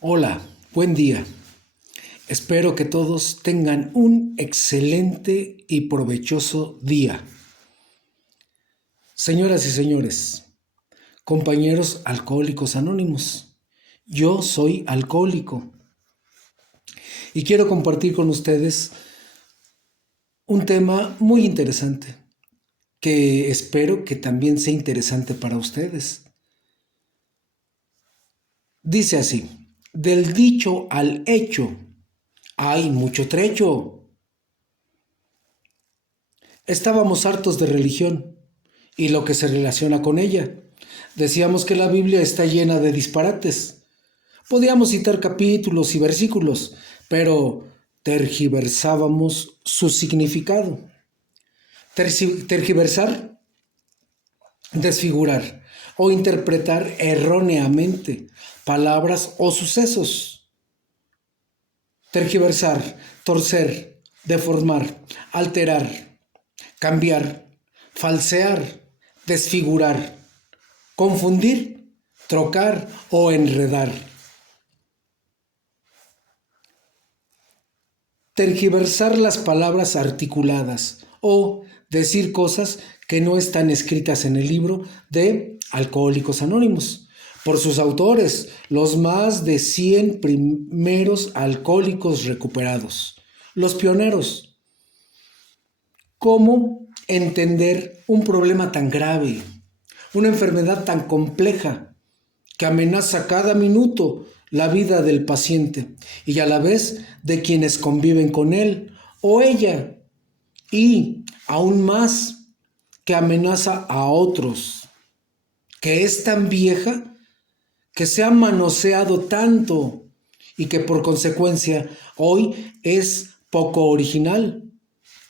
Hola, buen día. Espero que todos tengan un excelente y provechoso día. Señoras y señores, compañeros alcohólicos anónimos, yo soy alcohólico y quiero compartir con ustedes un tema muy interesante que espero que también sea interesante para ustedes. Dice así: del dicho al hecho hay mucho trecho. Estábamos hartos de religión y lo que se relaciona con ella. Decíamos que la Biblia está llena de disparates. Podíamos citar capítulos y versículos, pero tergiversábamos su significado. Tergiversar, desfigurar o interpretar erróneamente palabras o sucesos. Tergiversar, torcer, deformar, alterar, cambiar, falsear, desfigurar, confundir, trocar o enredar. Tergiversar las palabras articuladas o decir cosas que no están escritas en el libro de Alcohólicos Anónimos por sus autores, los más de 100 primeros alcohólicos recuperados, los pioneros. ¿Cómo entender un problema tan grave, una enfermedad tan compleja que amenaza cada minuto la vida del paciente y a la vez de quienes conviven con él o ella, y aún más que amenaza a otros, que es tan vieja que se ha manoseado tanto y que por consecuencia hoy es poco original?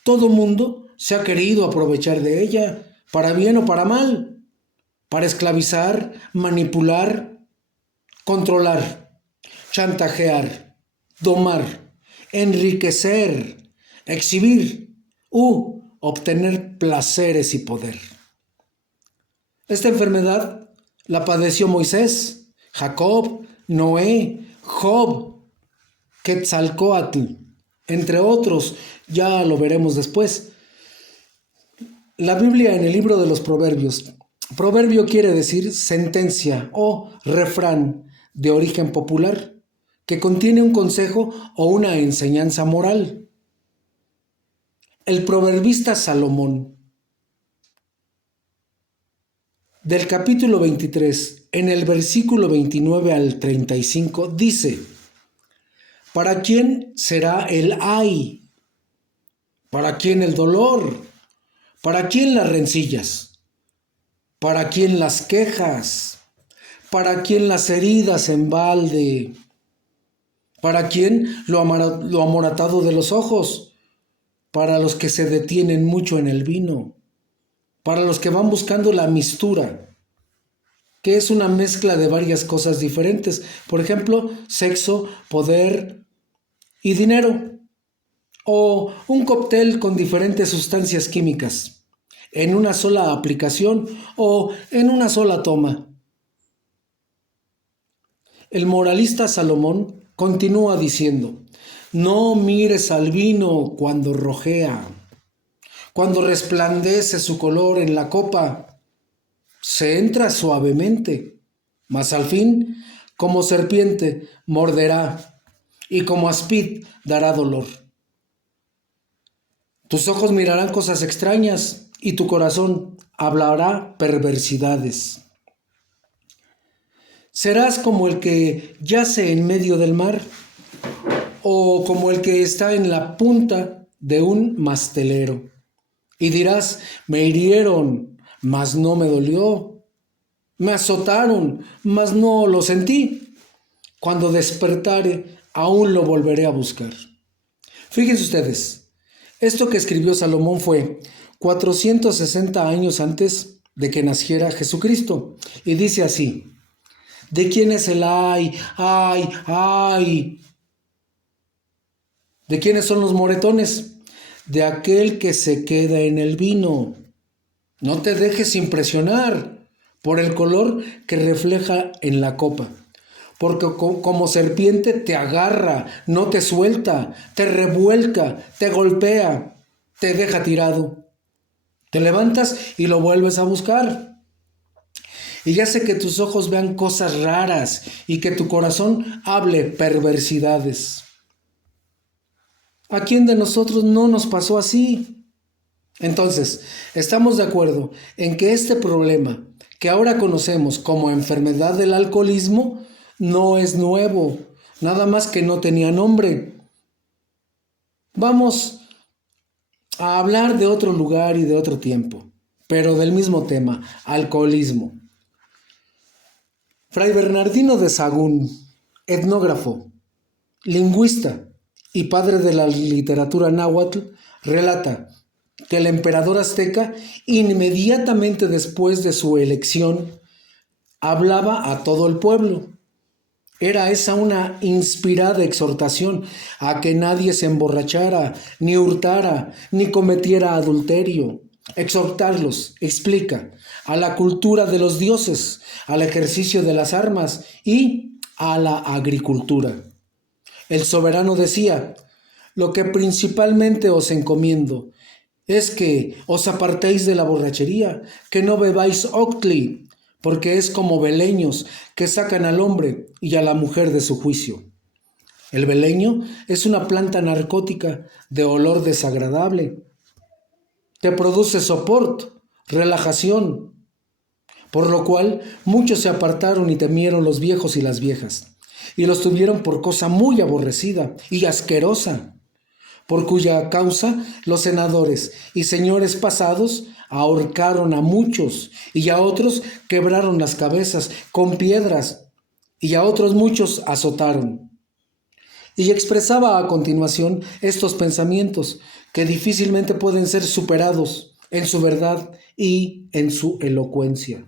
Todo mundo se ha querido aprovechar de ella, para bien o para mal, para esclavizar, manipular, controlar, chantajear, domar, enriquecer, exhibir u obtener placeres y poder. Esta enfermedad la padeció Moisés, Jacob, Noé, Job, Quetzalcóatl, entre otros. Ya lo veremos después. La Biblia en el libro de los Proverbios. Proverbio quiere decir sentencia o refrán de origen popular que contiene un consejo o una enseñanza moral. El proverbista Salomón, del capítulo 23, en el versículo 29 al 35, dice: ¿para quién será el ay? ¿Para quién el dolor? ¿Para quién las rencillas? ¿Para quién las quejas? ¿Para quién las heridas en balde? ¿Para quién lo amoratado de los ojos? Para los que se detienen mucho en el vino. Para los que van buscando la mistura, que es una mezcla de varias cosas diferentes. Por ejemplo, sexo, poder y dinero. O un cóctel con diferentes sustancias químicas en una sola aplicación o en una sola toma. El moralista Salomón continúa diciendo: no mires al vino cuando rojea, cuando resplandece su color en la copa. Se entra suavemente, mas al fin, como serpiente, morderá, y como aspid dará dolor. Tus ojos mirarán cosas extrañas y tu corazón hablará perversidades. Serás como el que yace en medio del mar o como el que está en la punta de un mastelero. Y dirás: me hirieron, mas no me dolió. Me azotaron, mas no lo sentí. Cuando despertare, aún lo volveré a buscar. Fíjense ustedes, esto que escribió Salomón fue 460 años antes de que naciera Jesucristo. Y dice así: ¿de quién es el ay, ay, ay? ¿De quiénes son los moretones? De aquel que se queda en el vino. No te dejes impresionar por el color que refleja en la copa, porque como serpiente te agarra, no te suelta, te revuelca, te golpea, te deja tirado. Te levantas y lo vuelves a buscar. Y hace que tus ojos vean cosas raras y que tu corazón hable perversidades. ¿A quién de nosotros no nos pasó así? Entonces, estamos de acuerdo en que este problema, que ahora conocemos como enfermedad del alcoholismo, no es nuevo, nada más que no tenía nombre. Vamos a hablar de otro lugar y de otro tiempo, pero del mismo tema, alcoholismo. Fray Bernardino de Sahagún, etnógrafo, lingüista y padre de la literatura náhuatl, relata que el emperador azteca, inmediatamente después de su elección, hablaba a todo el pueblo. Era esa una inspirada exhortación a que nadie se emborrachara, ni hurtara, ni cometiera adulterio. Exhortarlos, explica, a la cultura de los dioses, al ejercicio de las armas y a la agricultura. El soberano decía: lo que principalmente os encomiendo es que os apartéis de la borrachería, que no bebáis octli, porque es como beleños que sacan al hombre y a la mujer de su juicio. El beleño es una planta narcótica de olor desagradable. Te produce sopor, relajación, por lo cual muchos se apartaron y temieron los viejos y las viejas, y los tuvieron por cosa muy aborrecida y asquerosa, por cuya causa los senadores y señores pasados ahorcaron a muchos, y a otros quebraron las cabezas con piedras, y a otros muchos azotaron. Y expresaba a continuación estos pensamientos, que difícilmente pueden ser superados en su verdad y en su elocuencia.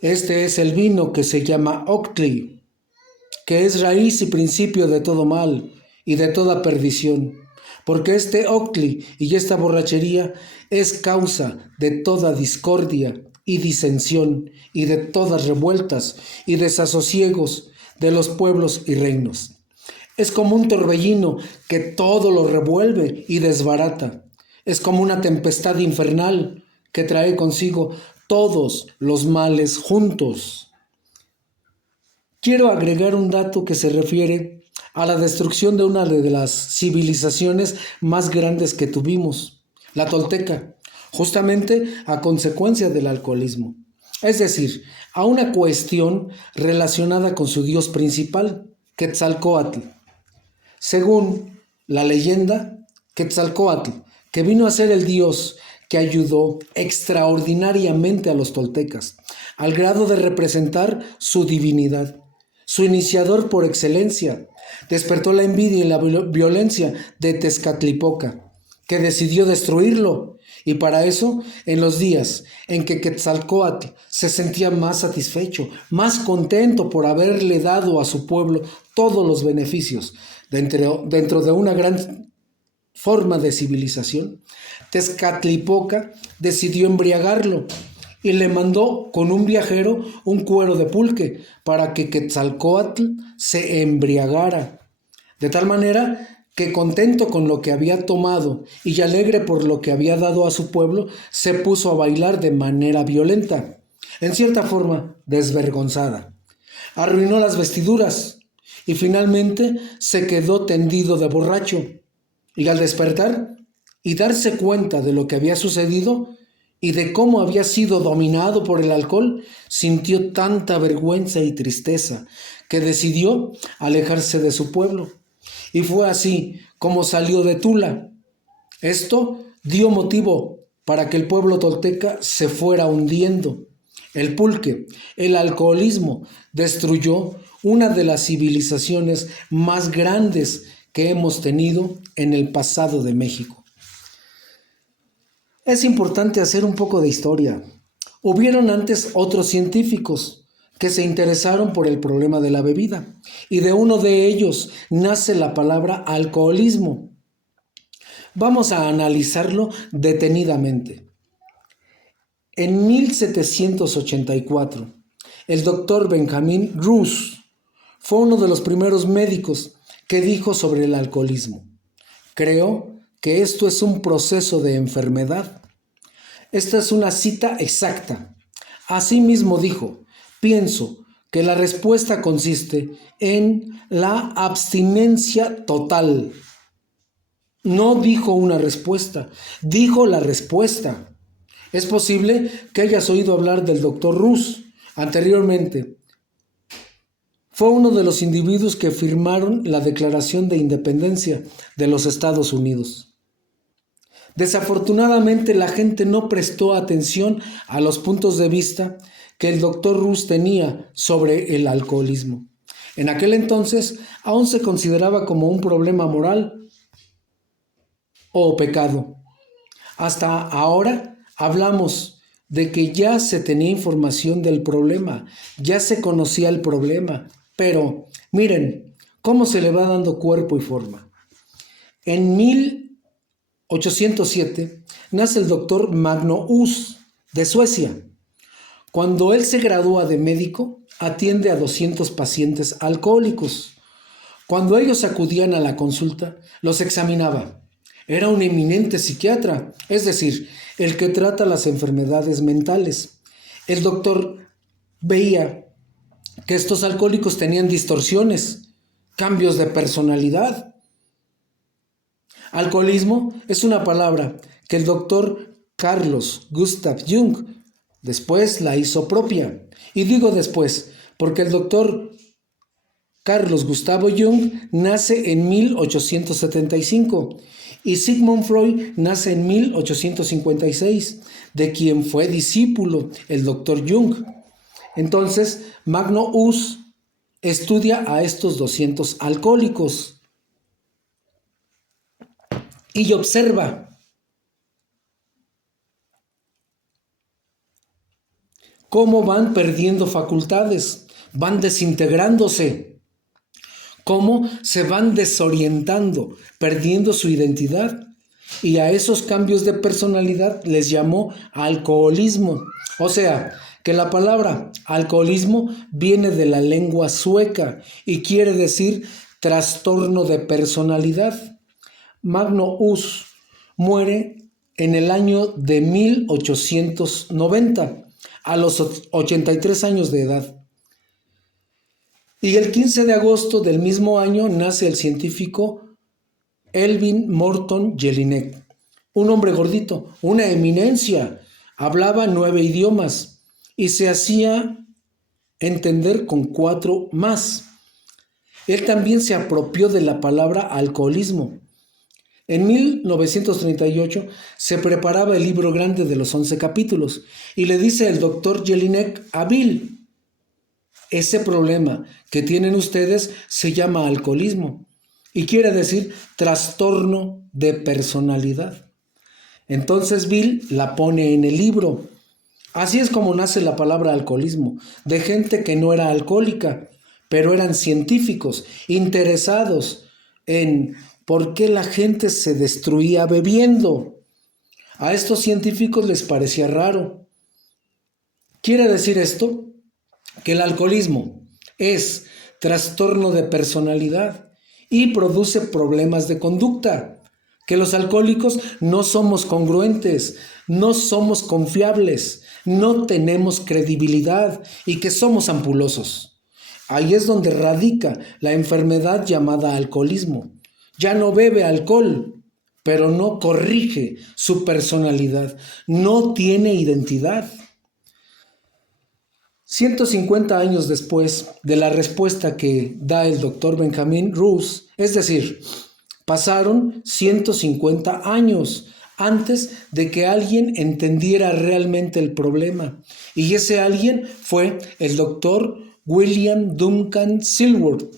Este es el vino que se llama octli, que es raíz y principio de todo mal y de toda perdición, porque este octli y esta borrachería es causa de toda discordia y disensión y de todas revueltas y desasosiegos de los pueblos y reinos. Es como un torbellino que todo lo revuelve y desbarata. Es como una tempestad infernal que trae consigo todos los males juntos. Quiero agregar un dato que se refiere a la destrucción de una de las civilizaciones más grandes que tuvimos, la tolteca, justamente a consecuencia del alcoholismo. Es decir, a una cuestión relacionada con su dios principal, Quetzalcóatl. Según la leyenda, Quetzalcóatl, que vino a ser el dios que ayudó extraordinariamente a los toltecas, al grado de representar su divinidad, su iniciador por excelencia, despertó la envidia y la violencia de Tezcatlipoca, que decidió destruirlo, y para eso, en los días en que Quetzalcóatl se sentía más satisfecho, más contento por haberle dado a su pueblo todos los beneficios dentro de una gran forma de civilización, Tezcatlipoca decidió embriagarlo y le mandó con un viajero un cuero de pulque para que Quetzalcóatl se embriagara. De tal manera que, contento con lo que había tomado y alegre por lo que había dado a su pueblo, se puso a bailar de manera violenta, en cierta forma desvergonzada. Arruinó las vestiduras y finalmente se quedó tendido de borracho. Y al despertar y darse cuenta de lo que había sucedido y de cómo había sido dominado por el alcohol, sintió tanta vergüenza y tristeza que decidió alejarse de su pueblo. Y fue así como salió de Tula. Esto dio motivo para que el pueblo tolteca se fuera hundiendo. El pulque, el alcoholismo, destruyó una de las civilizaciones más grandes que hemos tenido en el pasado de México. Es importante hacer un poco de historia. Hubieron antes otros científicos que se interesaron por el problema de la bebida, y de uno de ellos nace la palabra alcoholismo. Vamos a analizarlo detenidamente. En 1784, el doctor Benjamin Rous fue uno de los primeros médicos que dijo sobre el alcoholismo: creo que esto es un proceso de enfermedad. Esta es una cita exacta. Asimismo dijo: pienso que la respuesta consiste en la abstinencia total. No dijo una respuesta, dijo la respuesta. Es posible que hayas oído hablar del Dr. Rus anteriormente. Fue uno de los individuos que firmaron la Declaración de Independencia de los Estados Unidos. Desafortunadamente, la gente no prestó atención a los puntos de vista que el Dr. Rus tenía sobre el alcoholismo. En aquel entonces aún se consideraba como un problema moral o pecado. Hasta ahora hablamos de que ya se tenía información del problema, ya se conocía el problema, pero miren cómo se le va dando cuerpo y forma. En 1807 nace el doctor Magno Hus de Suecia. Cuando él se gradúa de médico, atiende a 200 pacientes alcohólicos. Cuando ellos acudían a la consulta, los examinaba. Era un eminente psiquiatra, es decir, el que trata las enfermedades mentales. El doctor veía que estos alcohólicos tenían distorsiones, cambios de personalidad. Alcoholismo es una palabra que el doctor Carlos Gustav Jung después la hizo propia. Y digo después, porque el doctor Carlos Gustavo Jung nace en 1875 y Sigmund Freud nace en 1856, de quien fue discípulo el doctor Jung. Entonces, Magno Hus estudia a estos 200 alcohólicos y observa cómo van perdiendo facultades, van desintegrándose, cómo se van desorientando, perdiendo su identidad. Y a esos cambios de personalidad les llamó alcoholismo. O sea, que la palabra alcoholismo viene de la lengua sueca y quiere decir trastorno de personalidad. Magno Hus muere en el año de 1890, a los 83 años de edad. Y el 15 de agosto del mismo año nace el científico Erwin Morton Jelinek, un hombre gordito, una eminencia, hablaba 9 idiomas y se hacía entender con 4 más. Él también se apropió de la palabra alcoholismo. En 1938 se preparaba el libro grande de los 11 capítulos y le dice el doctor Jelinek a Bill: ese problema que tienen ustedes se llama alcoholismo y quiere decir trastorno de personalidad. Entonces Bill la pone en el libro. Así es como nace la palabra alcoholismo, de gente que no era alcohólica, pero eran científicos, interesados en por qué la gente se destruía bebiendo. A estos científicos les parecía raro. ¿Quiere decir esto? Que el alcoholismo es trastorno de personalidad y produce problemas de conducta, que los alcohólicos no somos congruentes, no somos confiables, no tenemos credibilidad y que somos ampulosos. Ahí es donde radica la enfermedad llamada alcoholismo. Ya no bebe alcohol, pero no corrige su personalidad, no tiene identidad. 150 años después de la respuesta que da el doctor Benjamin Rus, es decir, pasaron 150 años antes de que alguien entendiera realmente el problema. Y ese alguien fue el doctor William Duncan Silworth.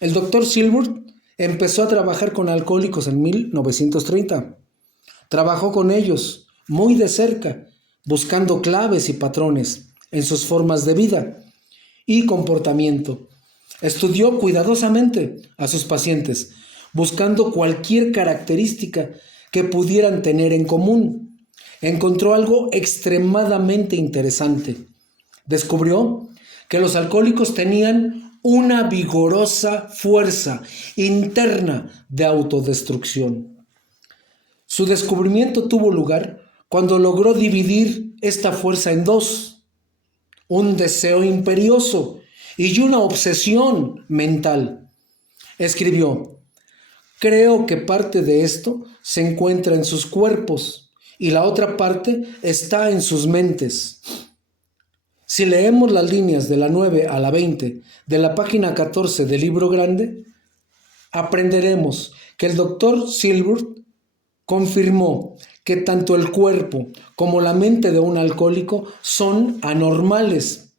El doctor Silworth empezó a trabajar con alcohólicos en 1930. Trabajó con ellos muy de cerca, buscando claves y patrones en sus formas de vida y comportamiento. Estudió cuidadosamente a sus pacientes, buscando cualquier característica que pudieran tener en común. Encontró algo extremadamente interesante. Descubrió que los alcohólicos tenían una vigorosa fuerza interna de autodestrucción. Su descubrimiento tuvo lugar cuando logró dividir esta fuerza en dos: un deseo imperioso y una obsesión mental. Escribió: creo que parte de esto se encuentra en sus cuerpos y la otra parte está en sus mentes. Si leemos las líneas de la 9 a la 20 de la página 14 del libro grande, aprenderemos que el doctor Silbert confirmó que tanto el cuerpo como la mente de un alcohólico son anormales.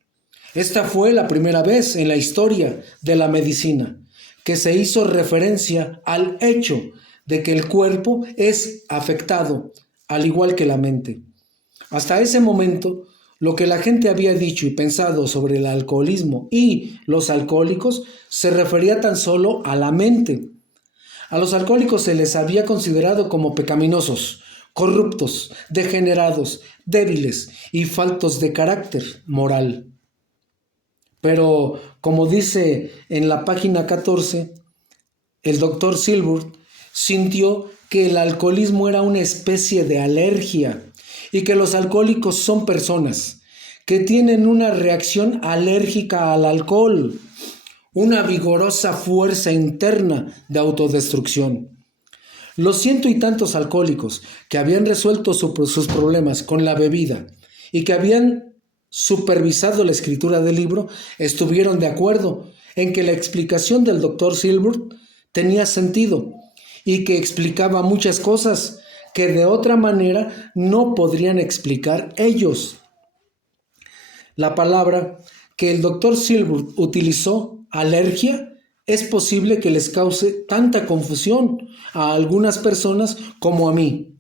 Esta fue la primera vez en la historia de la medicina que se hizo referencia al hecho de que el cuerpo es afectado, al igual que la mente. Hasta ese momento, lo que la gente había dicho y pensado sobre el alcoholismo y los alcohólicos se refería tan solo a la mente. A los alcohólicos se les había considerado como pecaminosos, corruptos, degenerados, débiles y faltos de carácter moral. Pero, como dice en la página 14, el doctor Silbert sintió que el alcoholismo era una especie de alergia y que los alcohólicos son personas que tienen una reacción alérgica al alcohol, una vigorosa fuerza interna de autodestrucción. Los ciento y tantos alcohólicos que habían resuelto sus problemas con la bebida y que habían supervisado la escritura del libro estuvieron de acuerdo en que la explicación del doctor Silbert tenía sentido y que explicaba muchas cosas que de otra manera no podrían explicar ellos. La palabra que el doctor Silbert utilizó, alergia, es posible que les cause tanta confusión a algunas personas como a mí,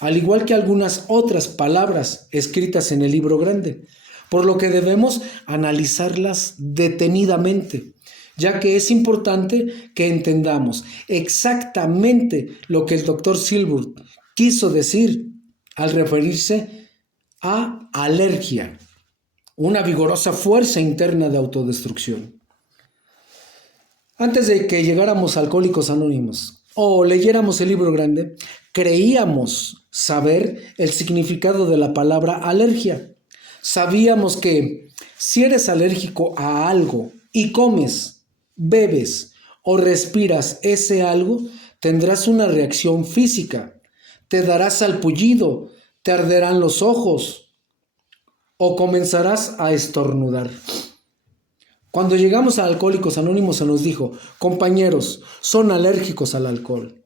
al igual que algunas otras palabras escritas en el libro grande, por lo que debemos analizarlas detenidamente, ya que es importante que entendamos exactamente lo que el doctor Silbert quiso decir al referirse a alergia, una vigorosa fuerza interna de autodestrucción. Antes de que llegáramos a Alcohólicos Anónimos o leyéramos el libro grande, creíamos saber el significado de la palabra alergia. Sabíamos que si eres alérgico a algo y comes, bebes o respiras ese algo, tendrás una reacción física, te darás sarpullido, te arderán los ojos o comenzarás a estornudar. Cuando llegamos a Alcohólicos Anónimos se nos dijo: compañeros, son alérgicos al alcohol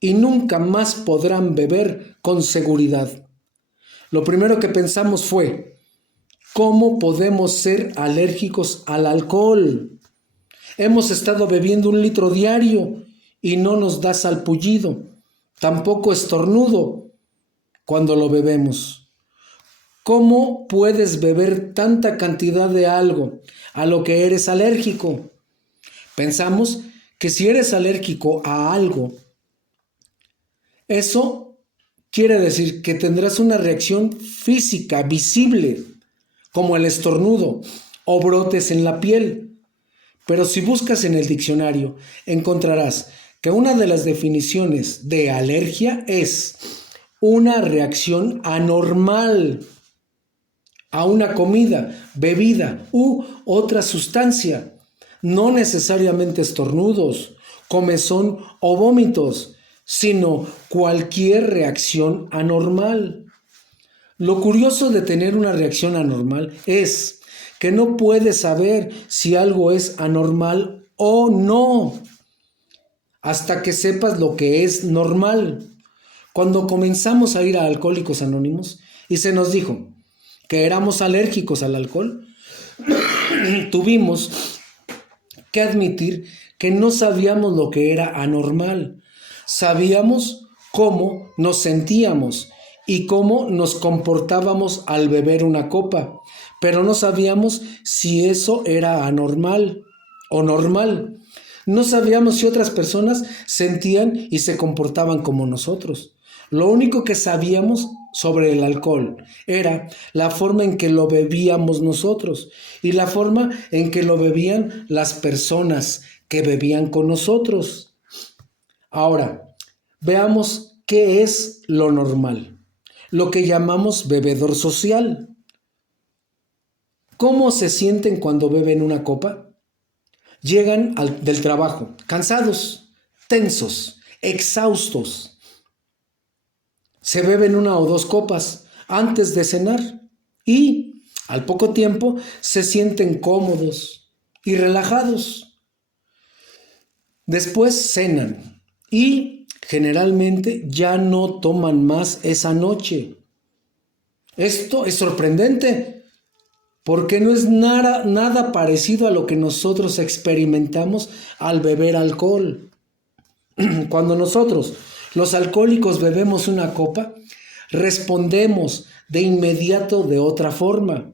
y nunca más podrán beber con seguridad. Lo primero que pensamos fue: ¿cómo podemos ser alérgicos al alcohol? Hemos estado bebiendo 1 litro diario y no nos da sarpullido, tampoco estornudo cuando lo bebemos. ¿Cómo puedes beber tanta cantidad de algo a lo que eres alérgico? Pensamos que si eres alérgico a algo, eso quiere decir que tendrás una reacción física visible, como el estornudo o brotes en la piel. Pero si buscas en el diccionario, encontrarás que una de las definiciones de alergia es una reacción anormal a una comida, bebida u otra sustancia, no necesariamente estornudos, comezón o vómitos, sino cualquier reacción anormal. Lo curioso de tener una reacción anormal es que no puedes saber si algo es anormal o no, hasta que sepas lo que es normal. Cuando comenzamos a ir a Alcohólicos Anónimos y se nos dijo que éramos alérgicos al alcohol, tuvimos que admitir que no sabíamos lo que era anormal. Sabíamos cómo nos sentíamos y cómo nos comportábamos al beber una copa, pero no sabíamos si eso era anormal o normal. No sabíamos si otras personas sentían y se comportaban como nosotros. Lo único que sabíamos sobre el alcohol era la forma en que lo bebíamos nosotros y la forma en que lo bebían las personas que bebían con nosotros. Ahora, veamos qué es lo normal, lo que llamamos bebedor social. ¿Cómo se sienten cuando beben una copa? Llegan del trabajo, cansados, tensos, exhaustos. Se beben una o dos copas antes de cenar y al poco tiempo se sienten cómodos y relajados. Después cenan y generalmente ya no toman más esa noche. Esto es sorprendente porque no es nada parecido a lo que nosotros experimentamos al beber alcohol. Cuando nosotros, los alcohólicos, bebemos una copa, respondemos de inmediato de otra forma.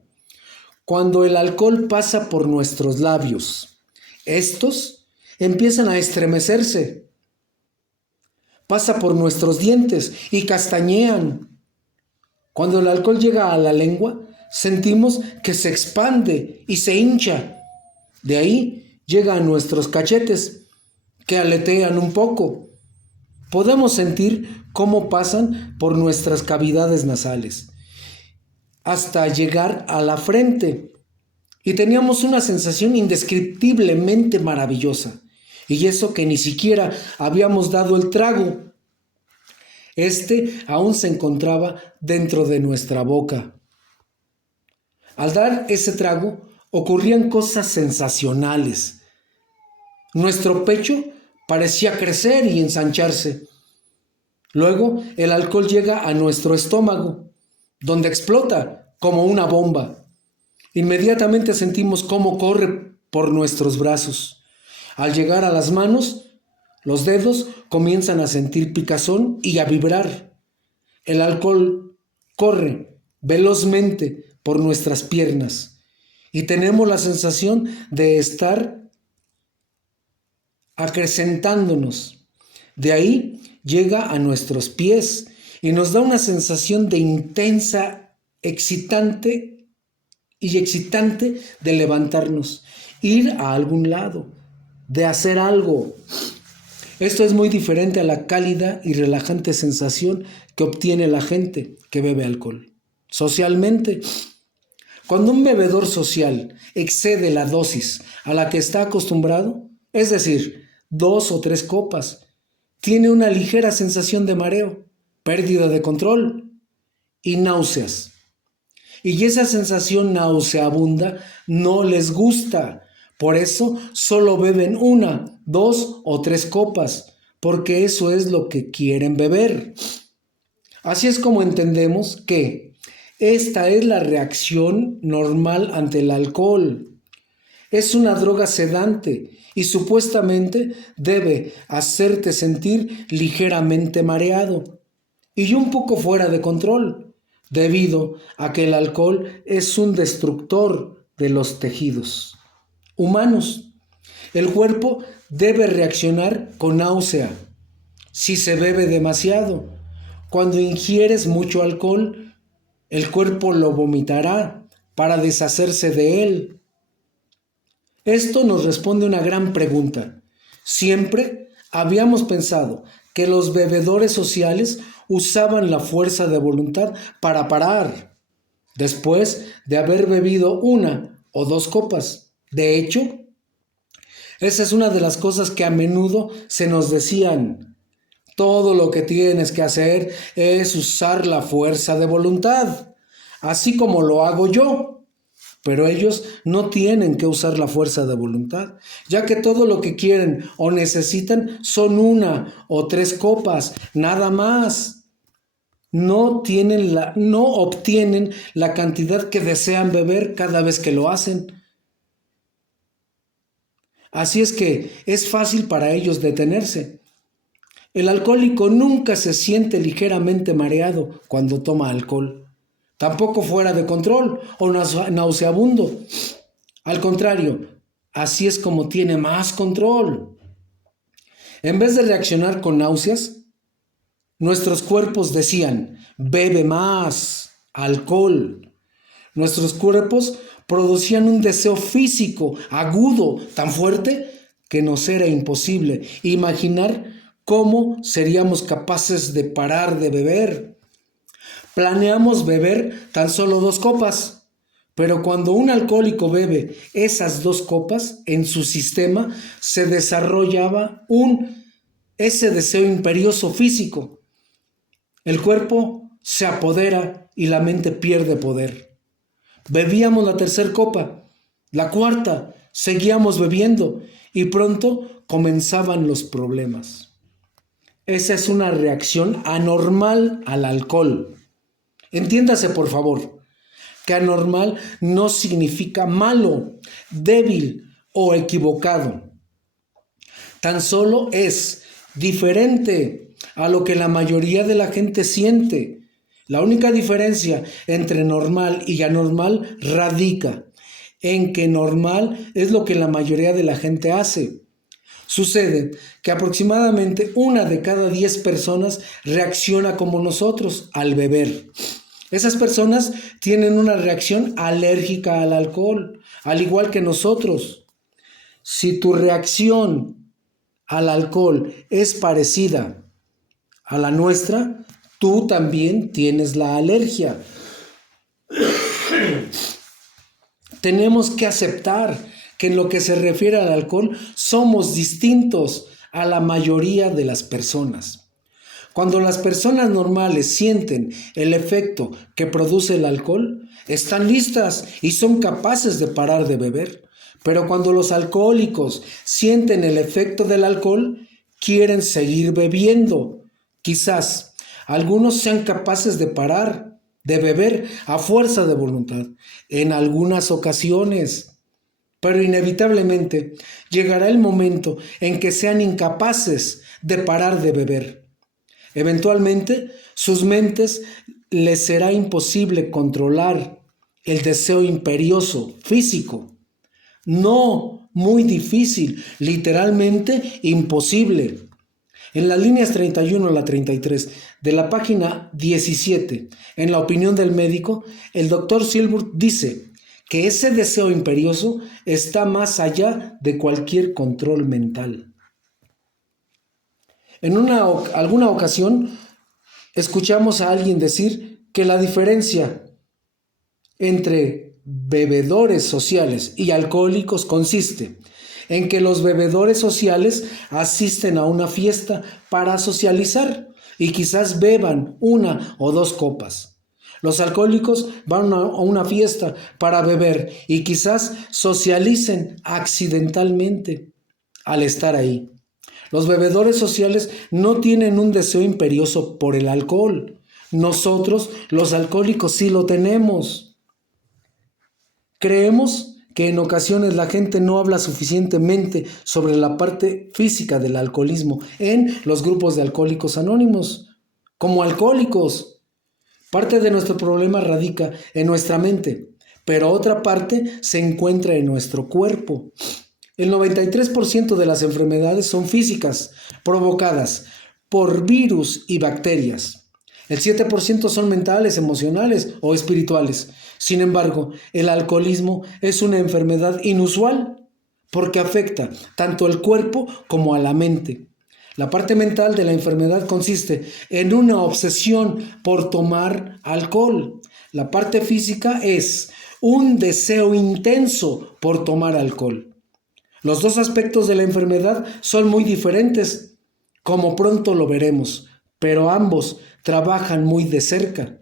Cuando el alcohol pasa por nuestros labios, estos empiezan a estremecerse. Pasa por nuestros dientes y castañean. Cuando el alcohol llega a la lengua, sentimos que se expande y se hincha. De ahí llega a nuestros cachetes, que aletean un poco. Podemos sentir cómo pasan por nuestras cavidades nasales hasta llegar a la frente. Y teníamos una sensación indescriptiblemente maravillosa. Y eso que ni siquiera habíamos dado el trago. Este aún se encontraba dentro de nuestra boca. Al dar ese trago, ocurrían cosas sensacionales. Nuestro pecho parecía crecer y ensancharse. Luego, el alcohol llega a nuestro estómago, donde explota como una bomba. Inmediatamente sentimos cómo corre por nuestros brazos. Al llegar a las manos, los dedos comienzan a sentir picazón y a vibrar. El alcohol corre velozmente por nuestras piernas y tenemos la sensación de estar acrecentándonos. De ahí llega a nuestros pies y nos da una sensación de intensa, excitante de levantarnos, ir a algún lado, de hacer algo. Esto es muy diferente a la cálida y relajante sensación que obtiene la gente que bebe alcohol. Socialmente, cuando un bebedor social excede la dosis a la que está acostumbrado, es decir, 2 o 3 copas, tiene una ligera sensación de mareo, pérdida de control y náuseas. Y esa sensación nauseabunda no les gusta. Por eso solo beben 1, 2 o 3 copas, porque eso es lo que quieren beber. Así es como entendemos que esta es la reacción normal ante el alcohol. Es una droga sedante y supuestamente debe hacerte sentir ligeramente mareado y un poco fuera de control, debido a que el alcohol es un destructor de los tejidos humanos. El cuerpo debe reaccionar con náusea si se bebe demasiado. Cuando ingieres mucho alcohol, el cuerpo lo vomitará para deshacerse de él. Esto nos responde una gran pregunta. Siempre habíamos pensado que los bebedores sociales usaban la fuerza de voluntad para parar, después de haber bebido 1 o 2 copas. De hecho, esa es una de las cosas que a menudo se nos decían. Todo lo que tienes que hacer es usar la fuerza de voluntad, así como lo hago yo. Pero ellos no tienen que usar la fuerza de voluntad, ya que todo lo que quieren o necesitan son 1 o 3 copas, nada más. No obtienen la cantidad que desean beber cada vez que lo hacen. Así es que es fácil para ellos detenerse. El alcohólico nunca se siente ligeramente mareado cuando toma alcohol. Tampoco fuera de control o nauseabundo. Al contrario, así es como tiene más control. En vez de reaccionar con náuseas, Nuestros cuerpos decían, bebe más alcohol. Nuestros cuerpos producían un deseo físico, agudo, tan fuerte que nos era imposible imaginar cómo seríamos capaces de parar de beber. Planeamos beber tan solo 2 copas, pero cuando un alcohólico bebe esas 2 copas, en su sistema se desarrollaba ese deseo imperioso físico. El cuerpo se apodera y la mente pierde poder. Bebíamos la 3ª copa, la 4ª, seguíamos bebiendo y pronto comenzaban los problemas. Esa es una reacción anormal al alcohol. Entiéndase, por favor, que anormal no significa malo, débil o equivocado. Tan solo es diferente a lo que la mayoría de la gente siente. La única diferencia entre normal y anormal radica en que normal es lo que la mayoría de la gente hace. Sucede que aproximadamente 1 de cada 10 personas reacciona como nosotros al beber. Esas personas tienen una reacción alérgica al alcohol, al igual que nosotros. Si tu reacción al alcohol es parecida a la nuestra, tú también tienes la alergia. Tenemos que aceptar que en lo que se refiere al alcohol somos distintos a la mayoría de las personas. Cuando las personas normales sienten el efecto que produce el alcohol, están listas y son capaces de parar de beber. Pero cuando los alcohólicos sienten el efecto del alcohol, quieren seguir bebiendo. Quizás algunos sean capaces de parar de beber a fuerza de voluntad en algunas ocasiones, pero inevitablemente llegará el momento en que sean incapaces de parar de beber. Eventualmente, sus mentes les será imposible controlar el deseo imperioso físico. No muy difícil, literalmente imposible. En las líneas 31 a la 33 de la página 17, en la opinión del médico, el doctor Silbert dice que ese deseo imperioso está más allá de cualquier control mental. En alguna ocasión escuchamos a alguien decir que la diferencia entre bebedores sociales y alcohólicos consiste en que los bebedores sociales asisten a una fiesta para socializar y quizás beban 1 o 2 copas. Los alcohólicos van a una fiesta para beber y quizás socialicen accidentalmente al estar ahí. Los bebedores sociales no tienen un deseo imperioso por el alcohol. Nosotros, los alcohólicos, sí lo tenemos. Creemos que en ocasiones la gente no habla suficientemente sobre la parte física del alcoholismo en los grupos de alcohólicos anónimos. Como alcohólicos, parte de nuestro problema radica en nuestra mente, pero otra parte se encuentra en nuestro cuerpo. El 93% de las enfermedades son físicas, provocadas por virus y bacterias. El 7% son mentales, emocionales o espirituales. Sin embargo, el alcoholismo es una enfermedad inusual porque afecta tanto al cuerpo como a la mente. La parte mental de la enfermedad consiste en una obsesión por tomar alcohol. La parte física es un deseo intenso por tomar alcohol. Los 2 aspectos de la enfermedad son muy diferentes, como pronto lo veremos, pero ambos trabajan muy de cerca.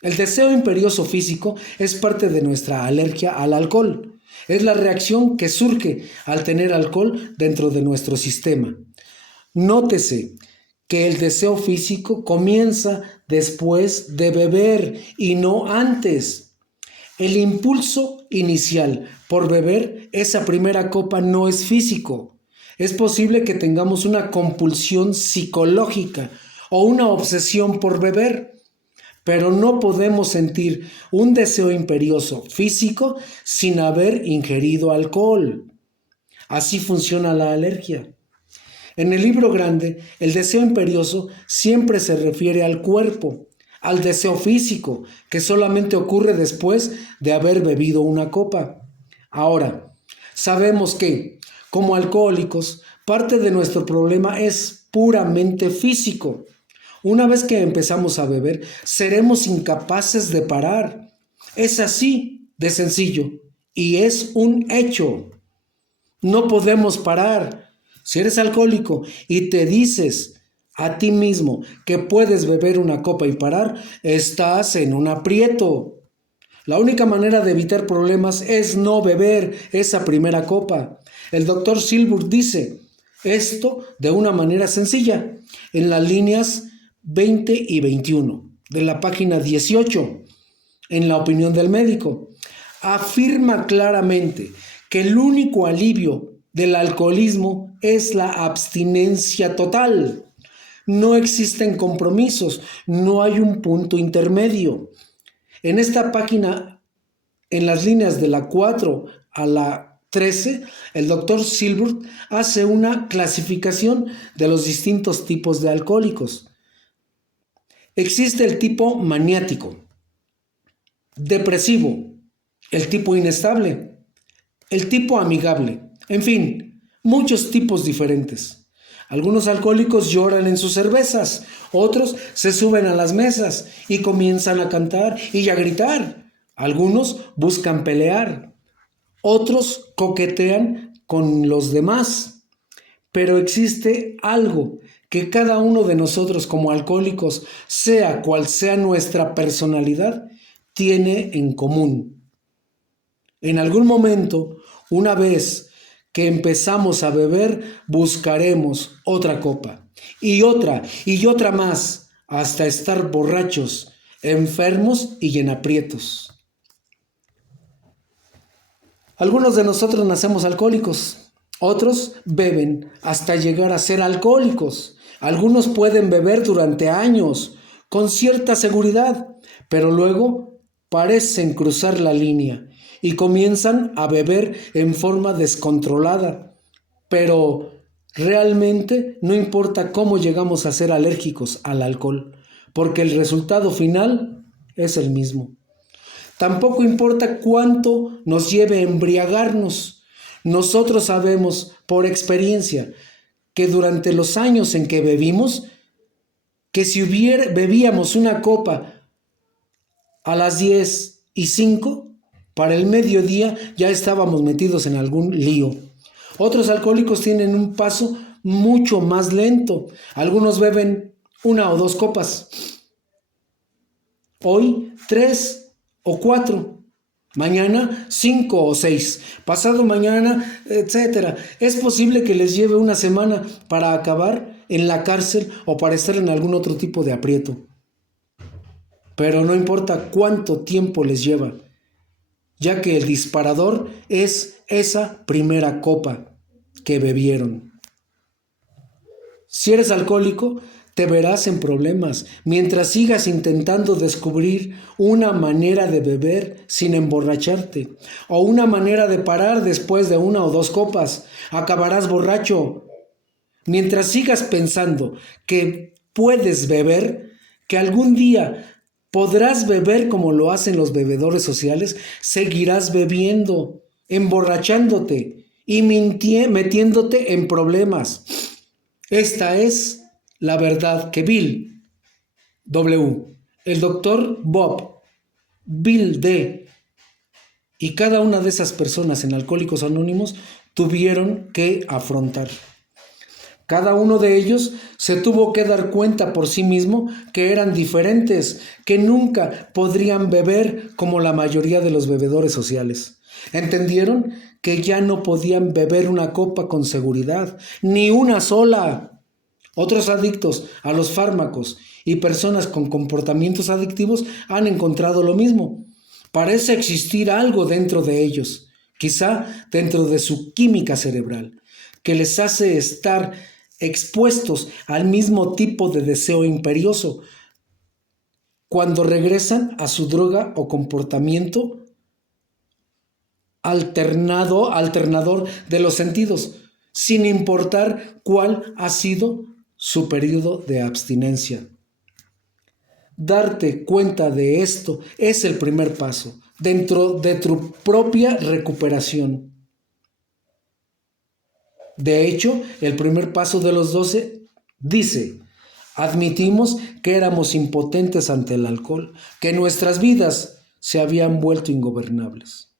El deseo imperioso físico es parte de nuestra alergia al alcohol. Es la reacción que surge al tener alcohol dentro de nuestro sistema. Nótese que el deseo físico comienza después de beber y no antes. El impulso inicial por beber esa primera copa no es físico. Es posible que tengamos una compulsión psicológica o una obsesión por beber, pero no podemos sentir un deseo imperioso físico sin haber ingerido alcohol. Así funciona la alergia. En el libro grande, el deseo imperioso siempre se refiere al cuerpo, al deseo físico, que solamente ocurre después de haber bebido una copa. Ahora, sabemos que, como alcohólicos, parte de nuestro problema es puramente físico. Una vez que empezamos a beber, seremos incapaces de parar. Es así de sencillo y es un hecho. No podemos parar. Si eres alcohólico y te dices a ti mismo que puedes beber una copa y parar, estás en un aprieto. La única manera de evitar problemas es no beber esa primera copa. El doctor Silbert dice esto de una manera sencilla en las líneas 20 y 21 de la página 18, en la opinión del médico. Afirma claramente que el único alivio del alcoholismo es la abstinencia total. No existen compromisos, no hay un punto intermedio. En esta página, en las líneas de la 4 a la 13, el doctor Silbert hace una clasificación de los distintos tipos de alcohólicos. Existe el tipo maniático, depresivo, el tipo inestable, el tipo amigable, en fin, muchos tipos diferentes. Algunos alcohólicos lloran en sus cervezas, otros se suben a las mesas y comienzan a cantar y a gritar. Algunos buscan pelear, otros coquetean con los demás. Pero existe algo que cada uno de nosotros como alcohólicos, sea cual sea nuestra personalidad, tiene en común. En algún momento, una vez que empezamos a beber, buscaremos otra copa y otra más, hasta estar borrachos, enfermos y en aprietos. Algunos de nosotros nacemos alcohólicos, otros beben hasta llegar a ser alcohólicos. Algunos pueden beber durante años con cierta seguridad, pero luego parecen cruzar la línea y comienzan a beber en forma descontrolada. Pero realmente no importa cómo llegamos a ser alérgicos al alcohol, porque el resultado final es el mismo. Tampoco importa cuánto nos lleve a embriagarnos. Nosotros sabemos por experiencia que durante los años en que bebimos, que si bebíamos una copa a las 10:05, para el mediodía ya estábamos metidos en algún lío. Otros alcohólicos tienen un paso mucho más lento. Algunos beben 1 o 2 copas. Hoy 3 o 4. Mañana 5 o 6. Pasado mañana, etc. Es posible que les lleve una semana para acabar en la cárcel o para estar en algún otro tipo de aprieto. Pero no importa cuánto tiempo les lleva, ya que el disparador es esa primera copa que bebieron. Si eres alcohólico, te verás en problemas mientras sigas intentando descubrir una manera de beber sin emborracharte o una manera de parar después de 1 o 2 copas. Acabarás borracho. Mientras sigas pensando que puedes beber, que algún día podrás beber como lo hacen los bebedores sociales, seguirás bebiendo, emborrachándote y metiéndote en problemas. Esta es la verdad que Bill W., el doctor Bob, Bill D. y cada una de esas personas en Alcohólicos Anónimos tuvieron que afrontar. Cada uno de ellos se tuvo que dar cuenta por sí mismo que eran diferentes, que nunca podrían beber como la mayoría de los bebedores sociales. Entendieron que ya no podían beber una copa con seguridad, ni una sola. Otros adictos a los fármacos y personas con comportamientos adictivos han encontrado lo mismo. Parece existir algo dentro de ellos, quizá dentro de su química cerebral, que les hace estar expuestos al mismo tipo de deseo imperioso cuando regresan a su droga o comportamiento alternador de los sentidos. sin importar cuál ha sido su periodo de abstinencia. Darte cuenta de esto es el primer paso dentro de tu propia recuperación. De hecho, el primer paso de los 12 dice: admitimos que éramos impotentes ante el alcohol, que nuestras vidas se habían vuelto ingobernables.